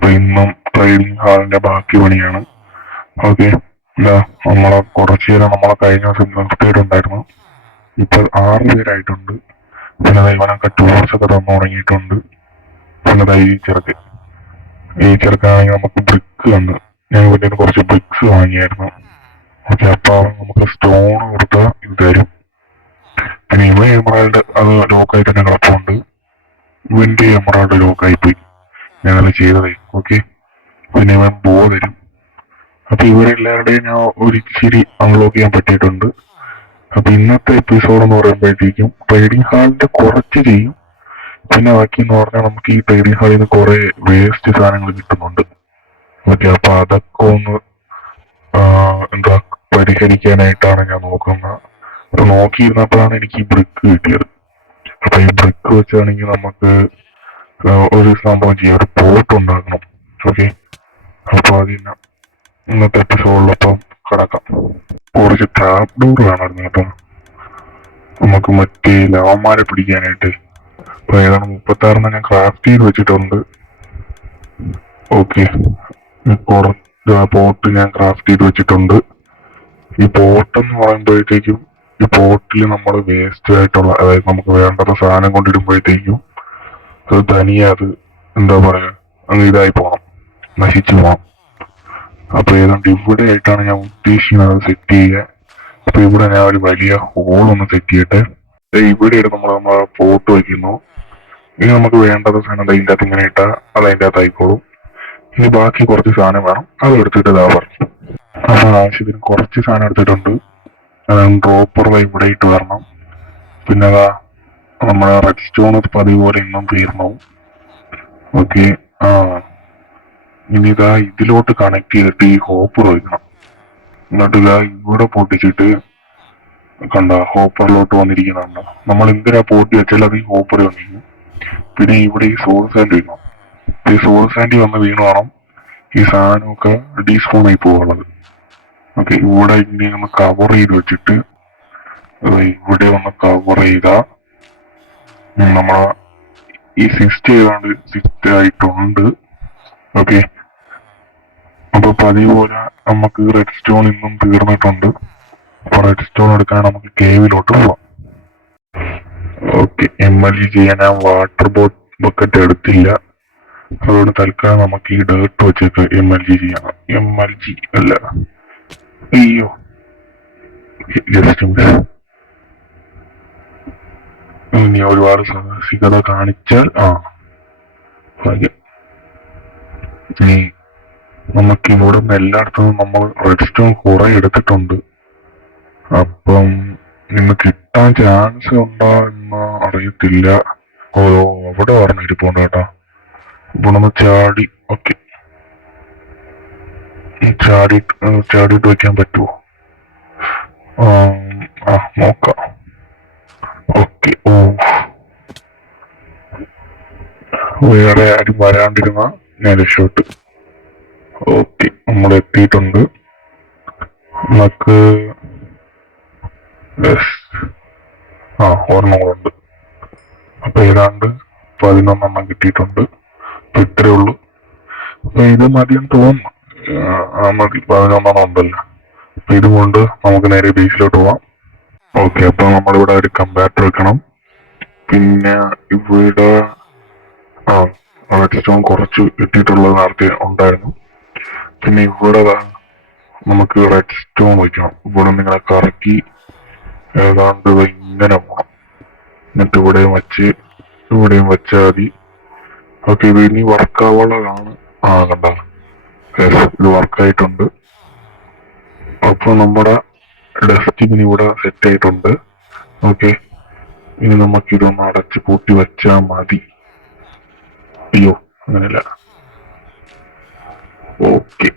അപ്പൊ ഇന്നും ട്രെയിനിങ് ഹാളിന്റെ ബാക്കി പണിയാണ്. ഓക്കെ, എന്താ നമ്മളെ കുറച്ചു നേരം നമ്മളെ കഴിഞ്ഞ ദിവസം നിർത്തിയിട്ടുണ്ടായിരുന്നു. ഇപ്പൊ 6 പേരായിട്ടുണ്ട്. പിന്നെ ഇവനൊക്കെ ടൂൾസ് ഒക്കെ തന്നു തുടങ്ങിയിട്ടുണ്ട്. പിന്നെ ഈ ചെറുക്കാണെങ്കിൽ നമുക്ക് ബ്രിക്ക് തന്നു. ഞാൻ ഇവിടെ കുറച്ച് ബ്രിക്സ് വാങ്ങിയായിരുന്നു. ഓക്കെ, അപ്പൊ അവൻ നമുക്ക് സ്റ്റോൺ കൊടുത്താൽ ഇത് തരും. പിന്നെ ഇവ എമറാൾഡ് അത് ലോക്കായി തന്നെ കിടപ്പുണ്ട്. ഇവന്റെ എമറാൾഡ് ലോക്കായി പോയി ഞാനത് ചെയ്തതേ. ഓക്കെ, പിന്നെ ഇവൻ ബോ തരും. അപ്പൊ ഇവരെല്ലാവരുടെയും ഞാൻ ഒരു ഇച്ചിരി അൺലോക്ക് ചെയ്യാൻ പറ്റിയിട്ടുണ്ട്. അപ്പൊ ഇന്നത്തെ എപ്പിസോഡ് എന്ന് പറയുമ്പോഴത്തേക്കും ട്രേഡിംഗ് ഹാളിന്റെ കുറച്ച് ചെയ്യും. പിന്നെ ബാക്കി എന്ന് പറഞ്ഞാൽ നമുക്ക് ഈ ട്രേഡിംഗ് ഹാളിൽ നിന്ന് കുറെ വേസ്റ്റ് സാധനങ്ങൾ കിട്ടുന്നുണ്ട്. ഓക്കെ, അപ്പൊ അതൊക്കെ ഒന്ന് എന്താ പരിഹരിക്കാനായിട്ടാണ് ഞാൻ നോക്കുന്നത്. അപ്പൊ നോക്കിയിരുന്നപ്പോഴാണ് എനിക്ക് ഈ ബ്രിക്ക് കിട്ടിയത്. അപ്പൊ ഈ ബ്രിക്ക് വെച്ചാണെങ്കിൽ നമുക്ക് ഒരു സംഭവം ചെയ്യാം, ഒരു പോട്ട് ഉണ്ടാക്കണം. ഓക്കെ, അപ്പൊ അതിന് ഇന്നത്തെ എപ്പിസോഡിലപ്പം കിടക്കാം. കുറച്ച് ട്രാപ്പ് ഡോർ കാണായിരുന്നു കേട്ടോ നമുക്ക് മറ്റേ ലവന്മാരെ പിടിക്കാനായിട്ട്. അപ്പൊ ഏതാണ് 36 ഞാൻ ക്രാഫ്റ്റ് ചെയ്ത് വെച്ചിട്ടുണ്ട്. ഓക്കെ, പോട്ട് ഞാൻ ക്രാഫ്റ്റ് ചെയ്ത് വെച്ചിട്ടുണ്ട്. ഈ പോട്ട് എന്ന് പറയുമ്പോഴത്തേക്കും ഈ പോട്ടിൽ നമ്മൾ വേസ്റ്റ് ആയിട്ടുള്ള, അതായത് നമുക്ക് വേണ്ടാത്ത സാധനം കൊണ്ടിടുമ്പോഴത്തേക്കും അത് തനിയെ അത് എന്താ പറയാ അങ്ങ് ഇതായി പോകണം, നശിച്ചു പോകണം. അപ്പൊ ഏതാണ്ട് ഇവിടെ ആയിട്ടാണ് ഞാൻ ഉദ്ദേശിക്കുന്നത് സെറ്റ് ചെയ്യാൻ. അപ്പൊ ഇവിടെ ഞാൻ ഒരു വലിയ ഹോളൊന്ന് സെറ്റ് ചെയ്യട്ടെ. ഇവിടെ നമ്മൾ പോട്ട് വയ്ക്കുന്നു. ഇനി നമുക്ക് വേണ്ടത് സാധനം അതിൻ്റെ അകത്ത് ഇങ്ങനെ ഇട്ടാൽ അത് അതിൻ്റെ അകത്ത് ആയിക്കോളും. ഇനി ബാക്കി കുറച്ച് സാധനം വേണം, അത് എടുത്തിട്ട് ഇതാ പറഞ്ഞു. അപ്പൊ ആവശ്യത്തിന് കുറച്ച് സാധനം എടുത്തിട്ടുണ്ട്. ഡ്രോപ്പർ ഇവിടെ ഇട്ട് വരണം. പിന്നെ അതാ നമ്മുടെ റെഡ് സ്റ്റോൺ പതിവ് പോലെ ഇന്നും തീർന്നു. ഓക്കെ, ഇനി ഇതാ ഇതിലോട്ട് കണക്ട് ചെയ്തിട്ട് ഈ ഹോപ്പർ വയ്ക്കണം. എന്നിട്ട് ഇതാ ഇവിടെ പൊട്ടിച്ചിട്ട് കണ്ട ഹോപ്പറിലോട്ട് വന്നിരിക്കുന്നുണ്ട്. നമ്മൾ എന്തിനാ പൊട്ടി വെച്ചാൽ അത് ഈ ഹോപ്പർ വന്നിരിക്കും. പിന്നെ ഇവിടെ ഈ സോൾ സാൻഡ് വീണു. ഈ സോൾ സാൻഡ് വന്ന് വീണ് വേണം ഈ സാധനമൊക്കെ ഡീസ്പോൺ ആയി പോകാനുള്ളത്. ഓക്കെ, ഇവിടെ ഇനി ഒന്ന് കവർ ചെയ്ത് വെച്ചിട്ട് ഇവിടെ ഒന്ന് കവർ ചെയ്താ നമ്മളെ ഈ സിസ്റ്റ് ആയിട്ടുണ്ട്. ഓക്കെ, അപ്പൊ പതിവ് പോലെ നമുക്ക് റെഡ് സ്റ്റോൺ ഇന്നും തീർന്നിട്ടുണ്ട്. അപ്പൊ റെഡ് സ്റ്റോൺ എടുക്കാൻ നമുക്ക് കേവിലോട്ട് പോവാം. ഓക്കെ, MLG ചെയ്യാൻ ഞാൻ വാട്ടർ ബക്കറ്റ് എടുത്തില്ല. അതുകൊണ്ട് തൽക്കാലം നമുക്ക് ഈ ഡേർട്ട് വെച്ചൊക്കെ MLG ചെയ്യണം. MLG അല്ല, അയ്യോ ജസ്റ്റ് ഇനി ഒരുപാട് സാഹസികത കാണിച്ചാൽ നമുക്ക് ഇവിടെ നിന്ന് എല്ലായിടത്തും നമ്മൾ റെഡ് സ്റ്റോൺ കുറെ എടുത്തിട്ടുണ്ട്. അപ്പം ഇന്ന് കിട്ടാൻ ചാൻസ് ഉണ്ടോ എന്ന് അറിയത്തില്ല. ഓ, അവിടെ പറഞ്ഞു ഇരിപ്പുണ്ട് കേട്ടോ. ഇവിടെ നിന്ന് ചാടി, ഓക്കെ, ചാടിയിട്ട് വെക്കാൻ പറ്റുമോ? നോക്കാം. ഓക്കെ, വേറെ ആരും വരാണ്ടിരുന്ന ഞാൻ രക്ഷപ്പെട്ടു. ഓക്കെ, നമ്മൾ എത്തിയിട്ടുണ്ട്. നമുക്ക് ഒരെണ്ണങ്ങളുണ്ട്. അപ്പൊ ഏതാണ്ട് 11 കിട്ടിയിട്ടുണ്ട്. അപ്പൊ ഇത്രേ ഉള്ളൂ. അപ്പൊ ഇത് മതിയെന്ന് തോന്നുന്നു. മതി, 11 ഉണ്ടല്ലോ. അപ്പൊ ഇതുകൊണ്ട് നമുക്ക് നേരെ ബേസിലോട്ട് പോവാം. ഓക്കെ, അപ്പൊ നമ്മളിവിടെ ഒരു കമ്പാറ്റർ വെക്കണം. പിന്നെ ഇവിടെ റെഡ് സ്റ്റോൺ കുറച്ച് കിട്ടിയിട്ടുള്ളത് നേരത്തെ ഉണ്ടായിരുന്നു. പിന്നെ ഇവിടെ നമുക്ക് റെഡ് സ്റ്റോൺ വയ്ക്കണം. ഇവിടെ നിങ്ങളെ കറക്കി ഏതാണ്ട് ഇങ്ങനെ പോകണം. എന്നിട്ട് ഇവിടെയും വെച്ചാൽ മതി. ഓക്കെ, ഇത് ഇനി വർക്കാവുള്ളതാണ്. കണ്ട, ഇത് വർക്കായിട്ടുണ്ട്. അപ്പൊ നമ്മുടെ ഡസ്റ്റ്ബിൻ ഇവിടെ സെറ്റ് ആയിട്ടുണ്ട്. ഓക്കെ, ഇനി നമുക്കിതൊന്ന് അടച്ച് പൂട്ടി വെച്ചാൽ മതി. അയ്യോ, അങ്ങനെയല്ല. ഓക്കെ,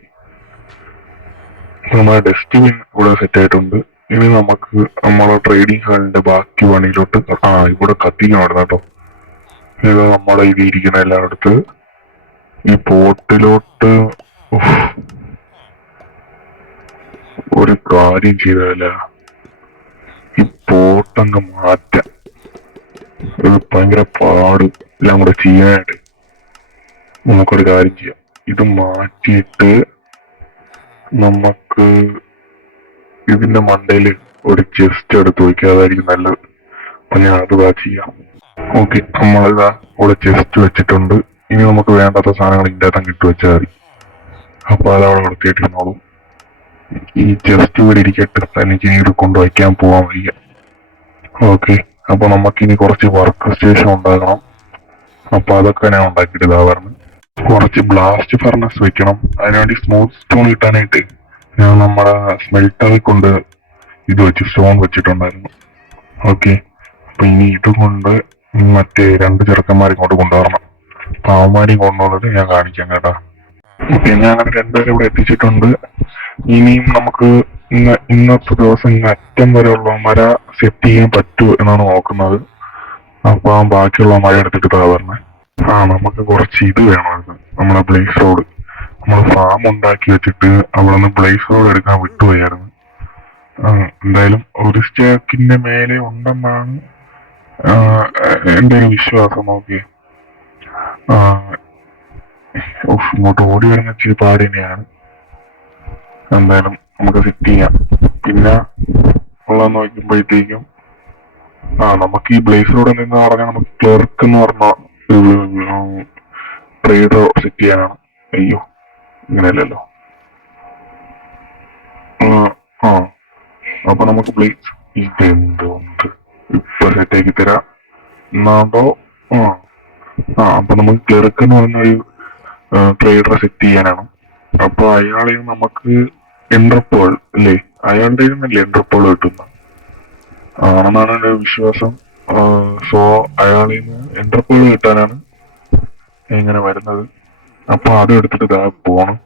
നമ്മുടെ ഡസ്റ്റ്ബിൻ ഇവിടെ സെറ്റ് ആയിട്ടുണ്ട്. ഇനി നമുക്ക് നമ്മളെ ട്രേഡിംഗ് ഹാളിന്റെ ബാക്കി പണിയിലോട്ട് ഇവിടെ കത്തിക്കണം കേട്ടോ. ഇത് നമ്മുടെ ഇത് ഇരിക്കുന്ന എല്ലായിടത്ത് ഈ പോട്ടിലോട്ട് ഒരു കാര്യം ചെയ്തല്ല, ഈ പോട്ടങ്ങ് മാറ്റാൻ ഇത് ഭയങ്കര പാട് എല്ലാം കൂടെ ചെയ്യാനായിട്ട് നമുക്കൊരു കാര്യം ചെയ്യാം. ഇത് മാറ്റിയിട്ട് നമുക്ക് ഇതിന്റെ മണ്ടയിൽ ഒരു ചെസ്റ്റ് എടുത്ത് വയ്ക്കുക, അതായിരിക്കും നല്ലത്. അപ്പൊ ഞാൻ അത് ചെയ്യാം. ഓക്കെ, നമ്മളിതാ ഇവിടെ ചെസ്റ്റ് വെച്ചിട്ടുണ്ട്. ഇനി നമുക്ക് വേണ്ടാത്ത സാധനങ്ങൾ ഇതിൻ്റെ അകത്ത് ഇട്ട് വെച്ചാൽ മതി. അപ്പൊ അതവിടെ വൃത്തിയായിട്ടിരുന്നോളും. ഈ ചെസ്റ്റ് ഇവിടെ ഇരിക്കട്ടെ, എനിക്ക് ഇനി ഇത് കൊണ്ട് വയ്ക്കാൻ പോവാൻ വയ്യ. ഓക്കെ, അപ്പൊ നമുക്കിനി കുറച്ച് വർക്ക് സ്റ്റേഷൻ ഉണ്ടാക്കണം. അപ്പൊ അതൊക്കെ ഞാൻ ഉണ്ടാക്കിയിട്ട് ഇതാ പറഞ്ഞു. കുറച്ച് ബ്ലാസ്റ്റ് ഫർണസ് വെക്കണം. അതിനുവേണ്ടി സ്മൂത്ത് സ്റ്റോൺ കിട്ടാനായിട്ട് ഞാൻ നമ്മുടെ സ്മെൽറ്ററിൽ കൊണ്ട് ഇത് വെച്ച് സ്റ്റോൺ വെച്ചിട്ടുണ്ടായിരുന്നു. ഓക്കെ, അപ്പൊ ഇനി ഇത് കൊണ്ട് മറ്റേ 2 ചെറുക്കന്മാരെ ഇങ്ങോട്ട് കൊണ്ടുവരണം. അപ്പൊ അവന്മാരെയും കൊണ്ടുവന്നത് ഞാൻ കാണിക്കാം കേട്ടോ. ഓക്കെ, ഞാൻ അങ്ങനെ 2 പേരെ ഇവിടെ എത്തിച്ചിട്ടുണ്ട്. ഇനിയും നമുക്ക് ഇന്നത്തെ ദിവസം ഇന്ന് അറ്റം വരെയുള്ള മര സെറ്റ് ചെയ്യാൻ പറ്റുമോ എന്നാണ് നോക്കുന്നത്. അപ്പൊ ബാക്കിയുള്ള മഴ എടുത്തിട്ട് പറഞ്ഞേ. നമുക്ക് കുറച്ച് ഇത് വേണമായിരുന്നു, നമ്മളെ ബ്ലേസ് റോഡ്. നമ്മൾ ഫാം ഉണ്ടാക്കി വെച്ചിട്ട് അവിടെ നിന്ന് ബ്ലേസ് റോഡ് എടുക്കാൻ വിട്ടുപോയായിരുന്നു. എന്തായാലും ഒരു സ്റ്റാക്കിന്റെ മേലെ ഉണ്ടെന്നാണ് എന്റെ ഒരു വിശ്വാസം. ഓക്കെ, ഇങ്ങോട്ട് ഓടി വരുന്ന ഇച്ചിരി പാട് തന്നെയാണ്. എന്തായാലും നമുക്ക് സെറ്റ് ചെയ്യാം. പിന്നെ ഉള്ള നോക്കുമ്പോഴത്തേക്കും നമുക്ക് ഈ ബ്ലേസ് റോഡിൽ നിന്ന് പറഞ്ഞാൽ നമുക്ക് ക്ലർക്ക് എന്ന് പറഞ്ഞ ട്രേഡർ സെറ്റ് ചെയ്യാനാണ്. അയ്യോ, ഇങ്ങനെയല്ലല്ലോ. അപ്പൊ നമുക്ക് ബ്ലേസ് ഇതെന്തുണ്ട് ഇപ്പൊ സെറ്റ് ആക്കി തരാം എന്നാണ്ടോ. അപ്പൊ നമുക്ക് ക്ലർക്ക് എന്ന് പറഞ്ഞ ഒരു ട്രേഡർ സെറ്റ് ചെയ്യാനാണ്. അപ്പൊ അയാളിൽ നമുക്ക് എൻട്രപ്പുകൾ അല്ലേ, അയാളുടെ നിന്നല്ലേ എൻട്രപ്പുകൾ കിട്ടുന്നത് ആണെന്നാണ് എന്റെ വിശ്വാസം. സോ അയാളിൽ നിന്ന് എൻട്രപ്പുകൾ കിട്ടാനാണ് ഇങ്ങനെ വരുന്നത്. അപ്പൊ അത് എടുത്തിട്ട് ഇതാ പോണം.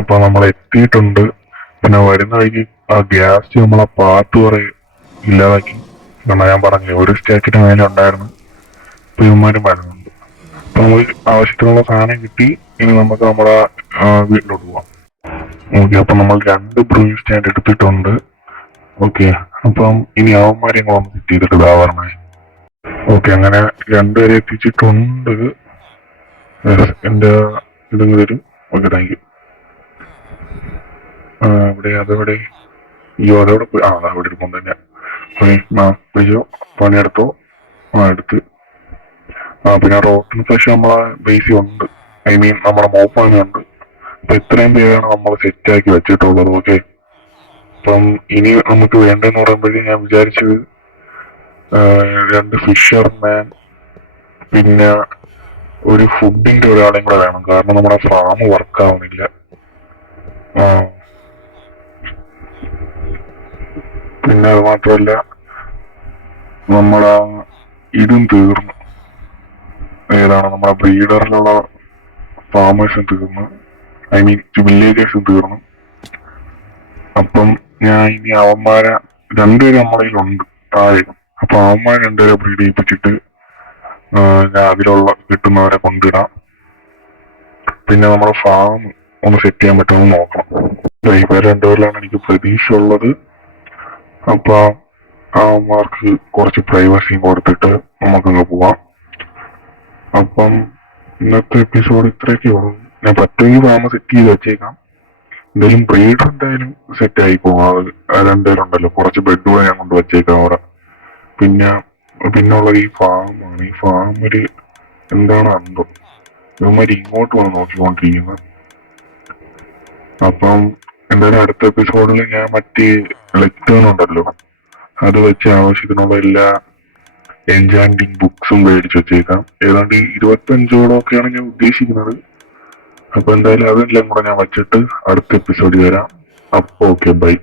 അപ്പൊ നമ്മൾ എത്തിയിട്ടുണ്ട്. പിന്നെ വരുന്ന വഴിക്ക് ആ ഗ്യാസ് നമ്മളെ പാർട്ട് കുറെ ഇല്ലാതാക്കി. കാരണം ഞാൻ പറഞ്ഞു ഒരു സ്റ്റാക്കിന്റെ മേലെ ഉണ്ടായിരുന്നു. ഇപ്പൊ ഇവന്മാരും വരുന്നുണ്ട്. അപ്പൊ നമുക്ക് ആവശ്യത്തിനുള്ള സാധനം കിട്ടി. ഇനി നമുക്ക് നമ്മുടെ വീട്ടിലോട്ട് പോവാം. ഓക്കെ, അപ്പൊ നമ്മൾ 2 ബ്രൂയിങ് സ്റ്റാൻഡ് എടുത്തിട്ടുണ്ട്. ഓക്കെ, അപ്പം ഇനി അവന്മാരെയും കൂടെ ഒന്ന് സെറ്റ് ചെയ്തിട്ട് ഇതാ പറഞ്ഞേ. ഓക്കെ, അങ്ങനെ 2 പേരെ എത്തിച്ചിട്ടുണ്ട്. എന്റെ ഇതും തരും. Okay, thank you. അതെവിടെ അയ്യോ അതവിടെ പോയി. അതവിടെ ഇരിപ്പം തന്നെ. അയ്യോ പണിയെടുത്തോ. എടുത്ത്. പിന്നെ റോട്ടിന് ഫ്ലഷ് നമ്മളെ ബേസി ഉണ്ട്. ഐ മീൻ നമ്മുടെ മോപ്പാനുണ്ട്. അപ്പൊ ഇത്രയും പേരാണ് നമ്മൾ സെറ്റ് ആക്കി വെച്ചിട്ടുള്ളത്. ഓക്കെ, അപ്പം ഇനി നമുക്ക് വേണ്ടെന്ന് പറയുമ്പോഴേ ഞാൻ വിചാരിച്ചത് 2 ഫിഷർമാൻ പിന്നെ ഒരു ഫുഡിന്റെ ഒരാളെയും കൂടെ വേണം. കാരണം നമ്മുടെ ഫാം വർക്ക് ആവുന്നില്ല. പിന്നെ അത് മാത്രമല്ല നമ്മളെ ഇതും തീർന്നു. ഏതാണ് നമ്മുടെ ബ്രീഡറിലുള്ള ഫാമേഴ്സും തീർന്നു. ഐ മീൻ വില്ലേജേഴ്സും തീർന്നു. അപ്പം ഞാൻ ഇനി അവന്മാരെ 2 പേര് നമ്മുടെ കയ്യിലുണ്ട് താഴെ. അപ്പൊ അവന്മാരെ 2 പേരെ ബ്രീഡ് ചെയ്യിപ്പിച്ചിട്ട് ഞാൻ അതിലുള്ള കിട്ടുന്നവരെ കൊണ്ടിടാം. പിന്നെ നമ്മുടെ ഫാം ഒന്ന് സെറ്റ് ചെയ്യാൻ പറ്റുമെന്ന് നോക്കണം. ഇവർ 2 പേരിലാണ് എനിക്ക് പ്രതീക്ഷ ഉള്ളത്. അപ്പൊ അവന്മാർക്ക് കുറച്ച് പ്രൈവസിയും കൊടുത്തിട്ട് നമുക്കങ്ങ് പോവാം. അപ്പം ഇന്നത്തെ എപ്പിസോഡ് ഇത്രയൊക്കെ ഉള്ളൂ. ഞാൻ പറ്റുമെങ്കിൽ ഫാമ സെറ്റ് ചെയ്ത് വെച്ചേക്കാം. എന്തായാലും ബ്രീഡർ എന്തായാലും സെറ്റ് ആയി പോകാം. 2 പേരുണ്ടല്ലോ, കുറച്ച് ബെഡുകൾ ഞാൻ കൊണ്ട് വെച്ചേക്കാം അവിടെ. പിന്നുള്ളത് ഈ ഫാമാണ്. ഈ ഫാമില് എന്താണ് അന്തം, ഇവന്മാര് ഇങ്ങോട്ട് വന്ന് നോക്കിക്കൊണ്ടിരിക്കുന്നത്. അപ്പം എന്തായാലും അടുത്ത എപ്പിസോഡിൽ ഞാൻ മറ്റേ ലെക്ടേൺ ഉണ്ടല്ലോ, അത് വെച്ച് ആവശ്യത്തിനുള്ള എല്ലാ എൻചാൻഡിങ് ബുക്സും മേടിച്ച് വെച്ചേക്കാം. ഏതാണ്ട് 25ഓളമൊക്കെയാണ് ഞാൻ ഉദ്ദേശിക്കുന്നത്. അപ്പൊ എന്തായാലും അതെല്ലാം കൂടെ ഞാൻ വെച്ചിട്ട് അടുത്ത എപ്പിസോഡിൽ വരാം. അപ്പൊ ഓക്കെ, ബൈ.